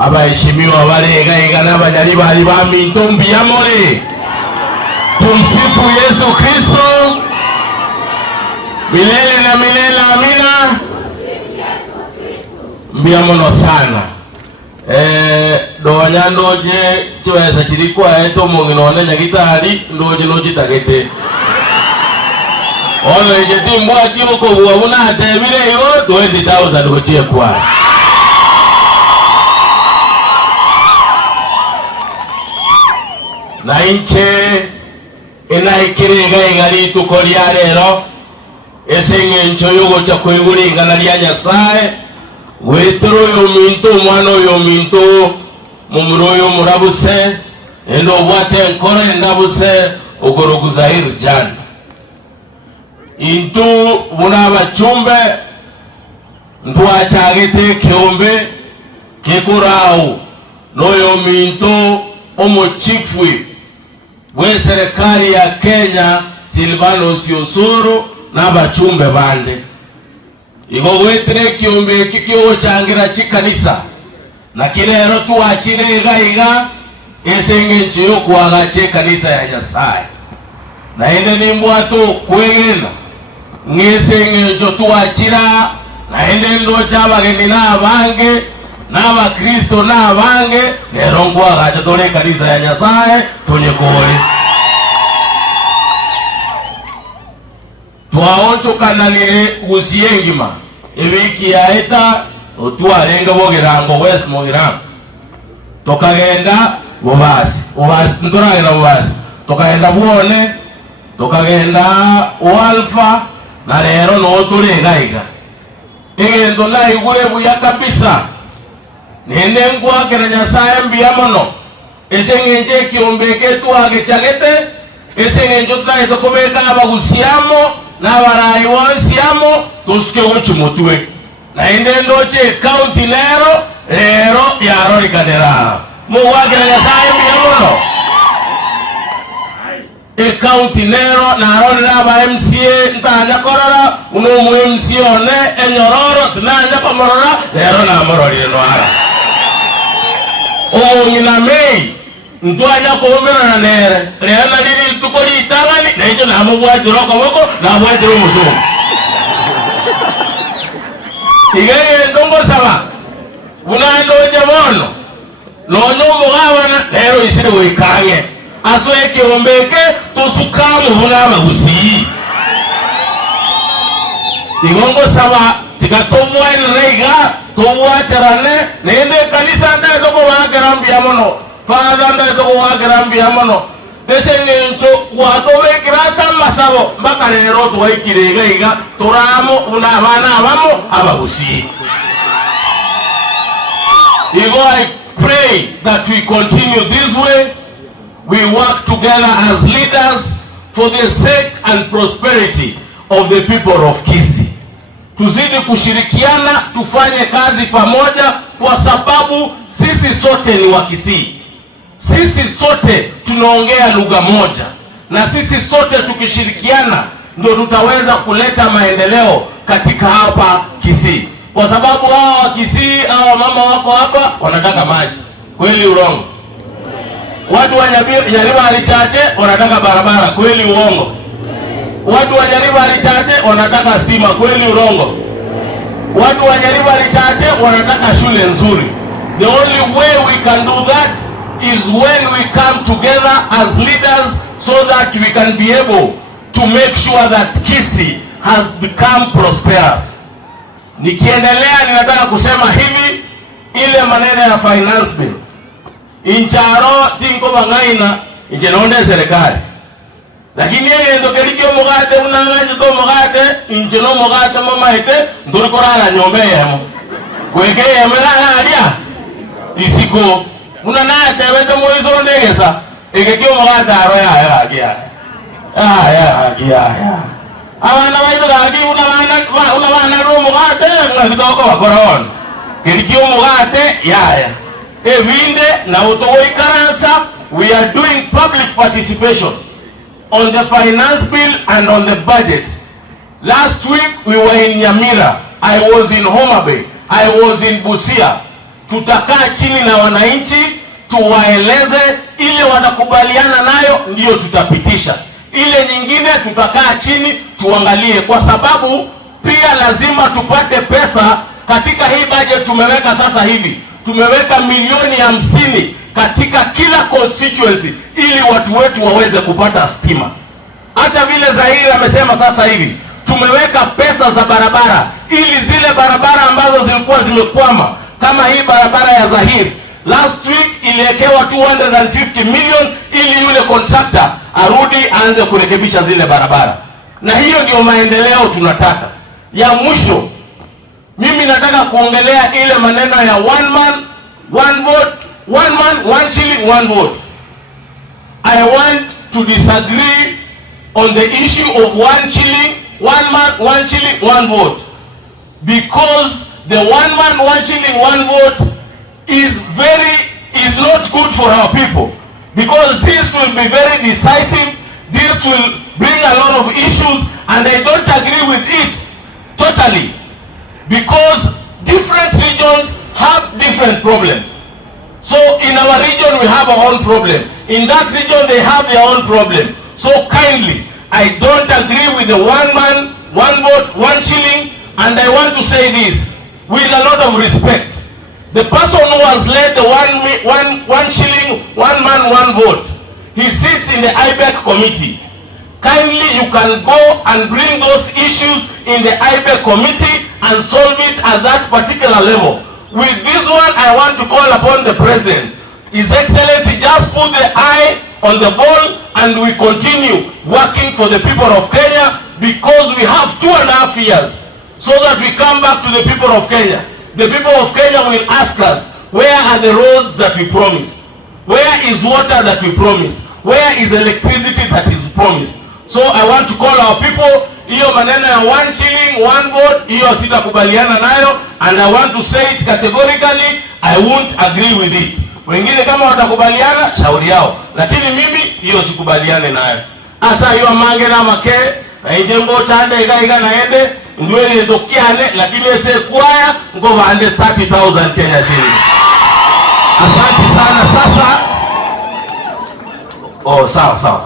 abaheshimiwa barega n'abanyari bari baminto mbiyamore. Tumsifu Yesu Kristo. Milele na milele, amina. Mbiyamono sana. Doanya ndoje chiweza chirikwa eto mungino nyagitari ndoje lojitagete. Ono ejeti mbwati uko buwabuna atebire iwo 20,000 gochie kwa. Na inche enaikirega igari tukoria rero esenge ncho yugo cha kwiguringa na lya Nyasaye wetero yo minto mwana yo minto mumuroyo murabuse endo bwate nkora endabuse ogoroguza irjana intu buna bachumbe ntwachagete kiombe kikurau noyo minto omochifwe bwe serikali ya Kenya Silvanus Osoro n'abachumbe bande igo wetre kiombe kikyo changira chikanisa na kilero tuachire iga esenge nchiyo kuagache kanisa ya Nyasaye na ende nimbwato kwegena ngesenge ncho tuachira na ende ndo chabageni n'abange n'abakristo n'abange lero ngwagache tole kanisa ya Nyasaye tunyekore twaoncho kanalire gusiyengima ebiki ya eta otwarenga bogerango west mogirango tokagenda bobasi ndorahera bobasi tokagenda buone tokagenda alfa na lero no turenga egendo na igure buya kabisa nende ngwakera Nyasaye mbiyamono esengenje kiombeke twage chagete esengenjo tlae tokobeka abagusiamo n'abarayi wansiamo tuske wochumutwe na ende ndoche county lero yaro likadera muwagira Nyasaye mbiyamono county lero na rone aba MCA ntanya korora uno mu MCA ne enyororo tunanya komorora lero na morori noara nyina mei ntwanya kuomera na nere lero na lili tukoli itangani na hicho na mubwati roko woko na bwati rumusumu igeye ndongo saba unandoje mono nono mugawana lero isire wikange aso ekiombeke tusukamu bulaba gusi igongo saba tigatomwa enreiga tomwaterane nende kanisa nda zoko wagerambiya mono father nda zoko wagerambiya mono desengencho watobe kirasa masabo mbaka lero tuwaikirega iga turamo unabana abamo abagusi. I pray that we continue this way. We work together as leaders for the sake and prosperity of the people of Kisii. Tuzidi kushirikiana, tufanye kazi pamoja kwa sababu sisi sote ni wa Kisii. Sisi sote tunaongea lugha moja na sisi sote tukishirikiana ndio tutaweza kuleta maendeleo katika hapa Kisii. Kwa sababu hawa Kisii, hawa mama wako hapa wanataka maji. Kweli urongo? Watu wa Nyaribari chache wanataka barabara. Kweli uongo? Watu wa Nyaribari chache wanataka stima. Kweli urongo? Watu wa Nyaribari chache wanataka shule nzuri. The only way we can do that is when we come together as leaders so that we can be able to make sure that Kisii has become prosperous. Nikiendelea ninataka kusema hivi, ile maneno ya finance bill incharo tinko bangaina injenonde serikali lakini yeye ndo kelikyo mugate unanganje to mugate injeno mugate mama ite nduri korala nyombe yemo kweke yemela alia isiko una na tebete moizo ndegesa ekekyo mugate aro ya agia abana baito gagi una bana ro mugate ngakitoko bakoron kelikyo mugate ya Evinde na utowe karansa, we are doing public participation on the finance bill and on the budget. Last week we were in Nyamira, I was in Homa Bay, I was in Busia. tutakaa chini na wananchi tuwaeleze, ile watakubaliana nayo ndiyo tutapitisha, ile nyingine tutakaa chini tuangalie, kwa sababu pia lazima tupate pesa. Katika hii budget tumeweka sasa hivi, tumeweka milioni 50 katika kila constituency ili watu wetu waweze kupata stima. Hata vile Zahiri amesema sasa hivi tumeweka pesa za barabara, ili zile barabara ambazo zilikuwa zimekwama, kama hii barabara ya Zahiri last week iliwekewa 250 million ili yule contractor arudi aanze kurekebisha zile barabara, na hiyo ndio maendeleo tunataka. Ya mwisho, mimi nataka kuongelea ile maneno ya one man one vote, one man one shilling one vote. I want to disagree on the issue of 1 shilling, 1 man 1 shilling 1 vote, because the 1 man 1 shilling 1 vote is not good for our people, because this will be very decisive. This will bring a lot of issues, and I don't agree with it totally, because different regions have different problems. So in our region we have our own problem, in that region they have their own problem. So kindly, I don't agree with the 1 man 1 vote 1 shilling, and I want to say this with a lot of respect. The person who has led the 1 shilling 1 man 1 vote, he sits in the IBEC committee. Kindly, you can go and bring those issues in the IBEC committee and solve it at that particular level. With this one, I want to call upon the President. His Excellency, just put the eye on the ball, and we continue working for the people of Kenya, because we have 2.5 years so that we come back to the people of Kenya. The people of Kenya will ask us, where are the roads that we promised? Where is water that we promised? Where is electricity that is promised? So I want to call our people, hiyo maneno ya 1 shilling 1 vote, hiyo sitakubaliana nayo, and I want to say it categorically, I won't agree with it. Wengine kama watakubaliana, shauri yao, lakini mimi hiyo sikubaliane nayo. Asa hiyo mange na make, na injembo chande iga naende, ndwele ndokiane, lakini ese kuaya, ngova ande 30,000 Kenya shilling. Asante sana. Sasa, sawa.